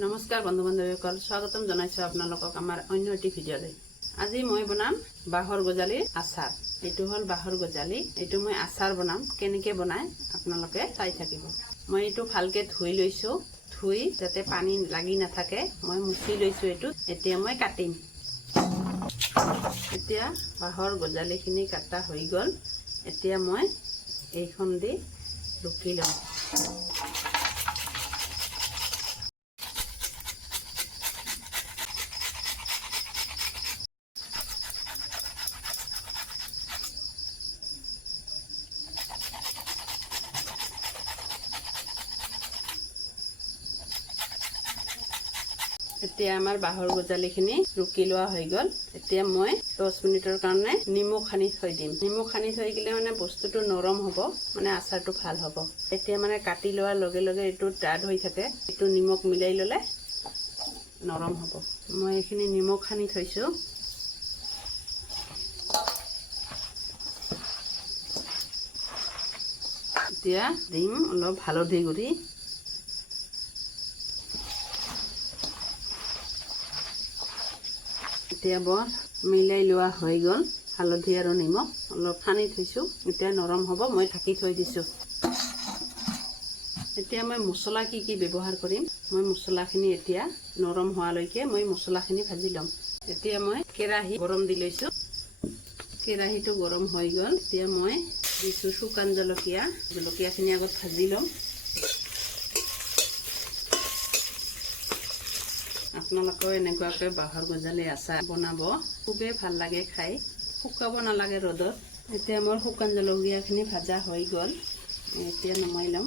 নমস্কাৰ বন্ধু বান্ধৱীসকল, স্বাগতম জনাইছো আপোনালোকক আমাৰ অন্য এটি ভিডিঅ'লৈ। আজি মই বনাম বাঁহৰ গজালিৰ আচাৰ। এইটো হ'ল বাঁহৰ গজালি। এইটো মই আচাৰ বনাম। কেনেকৈ বনাই আপোনালোকে চাই থাকিব। মই এইটো ভালকৈ ধুই লৈছোঁ। ধুই যাতে পানী লাগি নাথাকে মই মুচি লৈছোঁ এইটো। এতিয়া মই কাটিম। এতিয়া বাঁহৰ গজালিখিনি কাটা হৈ গ'ল। এতিয়া মই এইখন দি ৰুকি ল'ম। এতিয়া আমাৰ বাঁহৰ গজালিখিনি ৰুকি লোৱা হৈ গ'ল। এতিয়া মই 10 মিনিটৰ কাৰণে নিমখ সানি থৈ দিম। নিমখ সানি থৈ দিলে মানে বস্তুটো নৰম হ'ব, মানে আচাৰটো ভাল হ'ব। এতিয়া মানে কাটি লোৱাৰ লগে লগে এইটো ডাঠ হৈ থাকে, এইটো নিমখ মিলাই ল'লে নৰম হ'ব। মই এইখিনি নিমখ সানি থৈছোঁ। এতিয়া দিম অলপ হালধি গুড়ি। এতিয়া বৰ মিলাই লোৱা হৈ গ'ল। হালধি আৰু নিমখ অলপ সানি থৈছোঁ। এতিয়া নৰম হ'ব, মই ঢাকি থৈ দিছোঁ। এতিয়া মই মছলা কি ব্যৱহাৰ কৰিম, মই মছলাখিনি এতিয়া নৰম হোৱালৈকে মই মছলাখিনি ভাজি ল'ম। এতিয়া মই কেৰাহী গৰম দি লৈছোঁ। কেৰাহীটো গৰম হৈ গ'ল। এতিয়া মই দিছোঁ শুকান জলকীয়া। জলকীয়াখিনি আগত ভাজি ল'ম। আপোনালোকেও এনেকুৱাকৈ বাঁহৰ গজালি আচাৰ বনাব, খুবেই ভাল লাগে খাই। শুকাব নালাগে ৰ'দত। এতিয়া মোৰ শুকান জলকীয়াখিনি ভাজা হৈ গ'ল। এতিয়া নমাই ল'ম।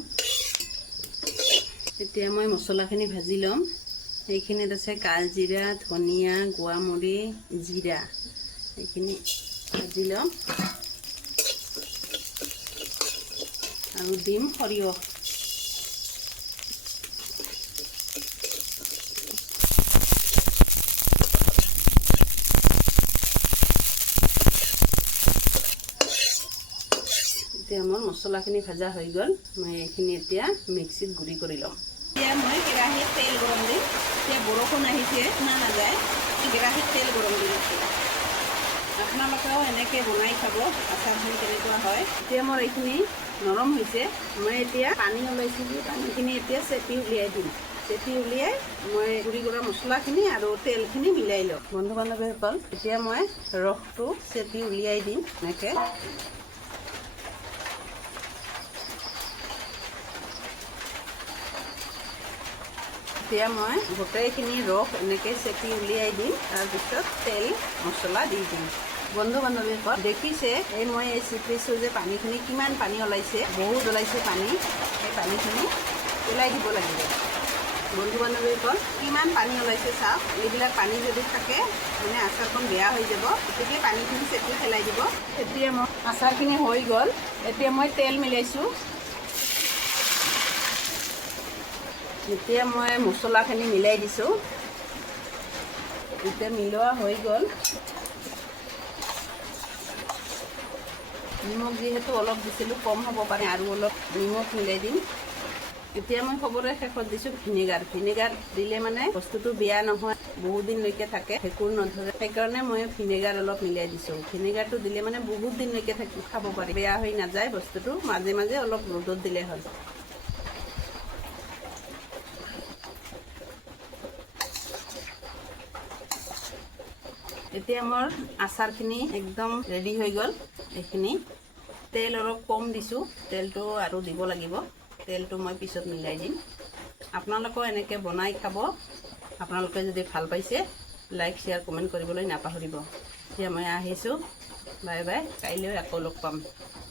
এতিয়া মই মছলাখিনি ভাজি ল'ম। সেইখিনিত আছে কালজিৰা, ধনিয়া, গোৱামুৰি, জিৰা। সেইখিনি ভাজি ল'ম আৰু দিম সৰিয়হ। এতিয়া মোৰ মছলাখিনি ভাজা হৈ গ'ল। মই এইখিনি এতিয়া মিক্সিত গুড়ি কৰি ল'ম। এতিয়া মই কেৰাহীত তেল গৰম দিম। এতিয়া বৰষুণ আহিছে, শুনা নাযায়। কেৰাহীত তেল গৰম দিম। আপোনালোকেও এনেকৈ বনাই খাব, আচাৰখন কেনেকুৱা হয়। এতিয়া মোৰ এইখিনি নৰম হৈছে। মই এতিয়া পানী ওলাইছোঁ, পানীখিনি এতিয়া চেপি উলিয়াই দিম। চেপি উলিয়াই মই গুড়ি কৰা মছলাখিনি আৰু তেলখিনি মিলাই লওঁ। বন্ধু বান্ধৱীসকল, এতিয়া মই ৰসটো চেপি উলিয়াই দিম এনেকৈ। এতিয়া মই গোটেইখিনি ৰস এনেকৈ চেপি উলিয়াই দিম। তাৰপিছত তেল মছলা দি দিম। বন্ধু বান্ধৱীসকল দেখিছে, মই চেপিছোঁ যে পানীখিনি কিমান পানী ওলাইছে, বহুত ওলাইছে পানী। সেই পানীখিনি ওলাই দিব লাগিব। বন্ধু বান্ধৱীসকল কিমান পানী ওলাইছে চাওক। এইবিলাক পানী যদি থাকে মানে আচাৰখন বেয়া হৈ যাব। গতিকে পানীখিনি চেপি পেলাই দিব। এতিয়া মই আচাৰখিনি হৈ গ'ল। এতিয়া মই তেল মিলাইছোঁ। এতিয়া মই মছলাখিনি মিলাই দিছোঁ। এতিয়া মিলোৱা হৈ গ'ল। নিমখ যিহেতু অলপ দিছিলোঁ, কম হ'ব পাৰে, আৰু অলপ নিমখ মিলাই দিম। এতিয়া মই খবৰে শেষত দিছোঁ ভিনেগাৰ। ভিনেগাৰ দিলে মানে বস্তুটো বেয়া নহয়, বহুত দিনলৈকে থাকে, ভেঁকুৰ নধৰে। সেইকাৰণে মই ভিনেগাৰ অলপ মিলাই দিছোঁ। ভিনেগাৰটো দিলে মানে বহুত দিনলৈকে খাব পাৰি, বেয়া হৈ নাযায় বস্তুটো। মাজে মাজে অলপ ৰ'দত দিলে হ'ল। এতিয়া মোৰ আচাৰখিনি একদম ৰেডি হৈ গ'ল। এইখিনি তেল অলপ কম দিছোঁ, তেলটো আৰু দিব লাগিব। তেলটো মই পিছত মিলাই দিম। আপোনালোকেও এনেকৈ বনাই খাব। আপোনালোকে যদি ভাল পাইছে লাইক, শ্বেয়াৰ, কমেণ্ট কৰিবলৈ নাপাহৰিব। এতিয়া মই আহিছোঁ। Bye bye. কাইলৈ আকৌ লগ পাম।